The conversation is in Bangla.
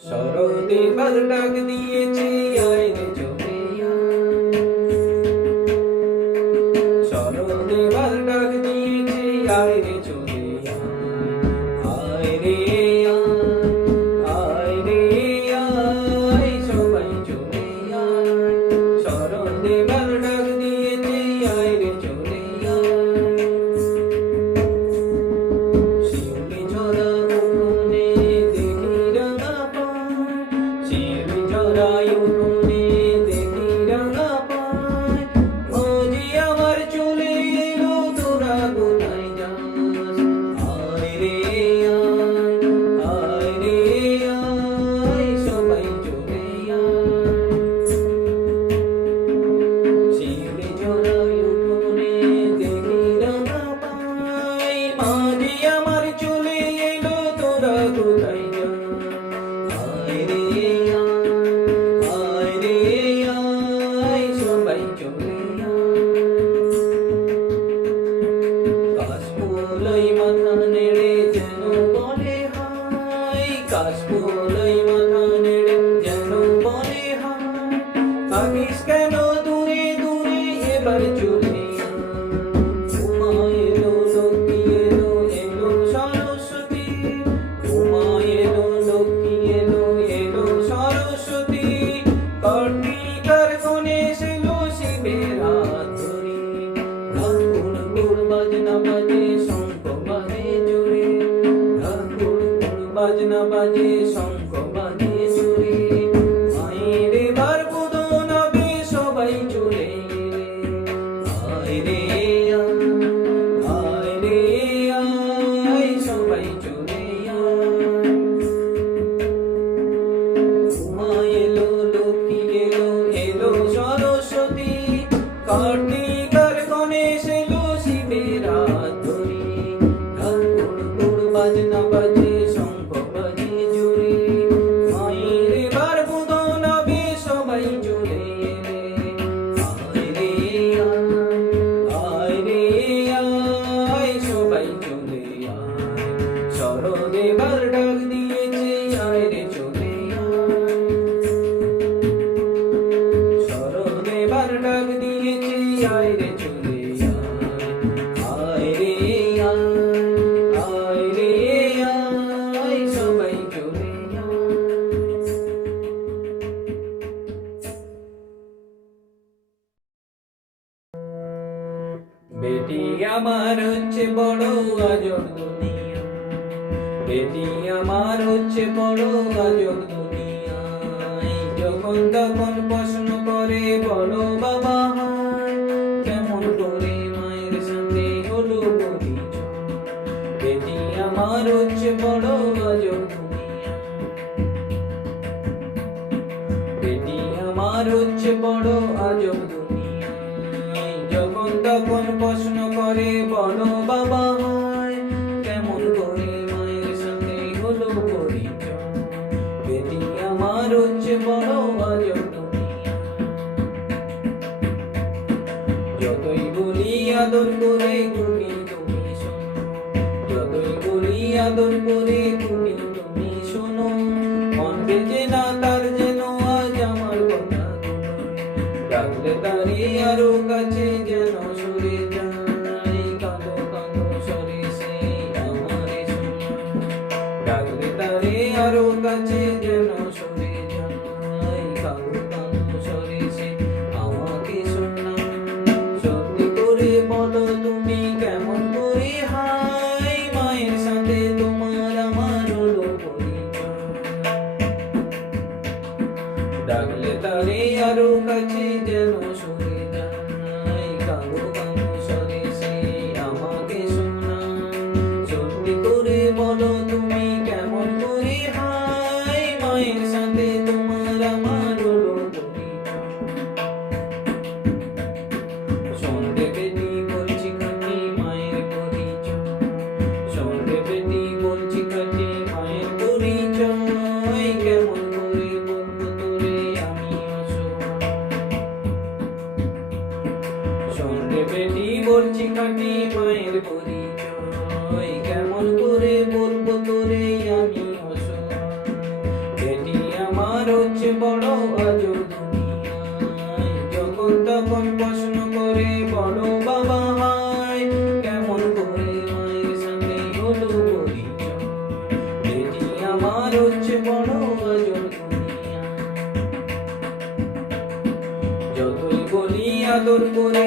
শরৎ এবার ডাক দিয়েছে আয় রে চলে আয়। শরৎ এবার ডাক দিয়েছে আয় রে চলে আয় রে আয় রে আয় সবাই চলে আয়। শরৎ এবার ডাক দিয়েছে আয় রে চলে আয়। শিউলি ঝরা উঠোনে দেখি রাঙা পায়, শিউলি ঝরা উঠোনে দেখি রাঙা পায়। মাঝি আমার চলে এলো তোরা কোথায় যাস? আয় রে আয় রে আয় সবাই চলে আয়। শিউলি ঝরা উঠোনে দেখি রাঙা পায়, মাঝি আমার চলে এলো তোরা কোথায় যাস? আয় রে আয় সবাই চলে আয়। কাশফুলই মাথা নেড়ে যেন বলে হায়, কাশফুলই মাথা নেড়ে যেন বলে হায়। থাকিস কেন দূরে দূরে এবার চলে আয়। উমা এলো লক্ষ্মী এলো এলো সরস্বতী, উমা এলো লক্ষ্মী এলো এলো সরস্বতী। কার্তিকের গণেশ এলো শিবের হাত ধরে। ঢাক গুড় গুড় বাজনা বাজে শঙ্খ বাজে জোরে, ঢাক গুড় গুড় বাজনা বাজে শঙ্খ বাজে জোরে। মায়ের এবার বোধন হবে সবাই চলে এলে। আয় রে আয় সবাই চলে আয়। উমা এলো লক্ষ্মী এলো এলো সরস্বতী, কার্তিকের গণেশ এলো শিবের হাত ধরে। ঢাক গুড় গুড় বাজনা বাজে শঙ্খ বাজে জোরে। মায়ের এবার বোধন হবে সবাই চলে এলে। আয় সবাই চলে আয়। শরৎ এবার ডাক দিয়েছে আয় রে চলে আয়। শরৎ এবার ডাক দিয়েছে আয় রে চলে আয়। আয় রে আয় সবাই চলে আয়। বেটি আমার হচ্ছে বড় আজব দুনিয়া, বেটি আমার হচ্ছে বড় আজব দুনিয়ায়। যখন তখন প্রশ্ন করে বলো বাবা হায়, কেমন করে মায়ের সাথে হলো পরিচয়। বেটি আমার হচ্ছে বড় আজব দুনিয়া, বেটি আমার হচ্ছে বড় আজব দুনিয়া। যখন তখন প্রশ্ন করে বলো বাবা হায়, কেমন করে মায়ের সাথে হলো পরিচয়। বেটি আমার হচ্ছে বড় আজব দুনিয়া। যতই বলি আদর করে তুমি তুমি শোনো, যতই বলি আদর করে তুমি তুমি শোনো। মন বেজে না তার যেন আজ আমার কথা গুলো, ডাকলে তারে আরো কাছে যেন সরে যায়। কাঁদো কাঁদো সরে সে আমারে শোনো, ডাকলে তারে আরো কাছে যেন সরে যায়। কাঁদো কাঁদো সরে সে আমাকে শোনা। সত্যি করে বলো তুমি কেমন করে হায়, মায়ের সাথে তোমার আমার হলো পরিচয়। ডাকলে তারে আরো কাছে যেন সরে যায়। কাঁদো কাঁদো সরে সে আমাকে শোনা। সত্যি করে বলো তুমি কেমন করে হায়, আদর করে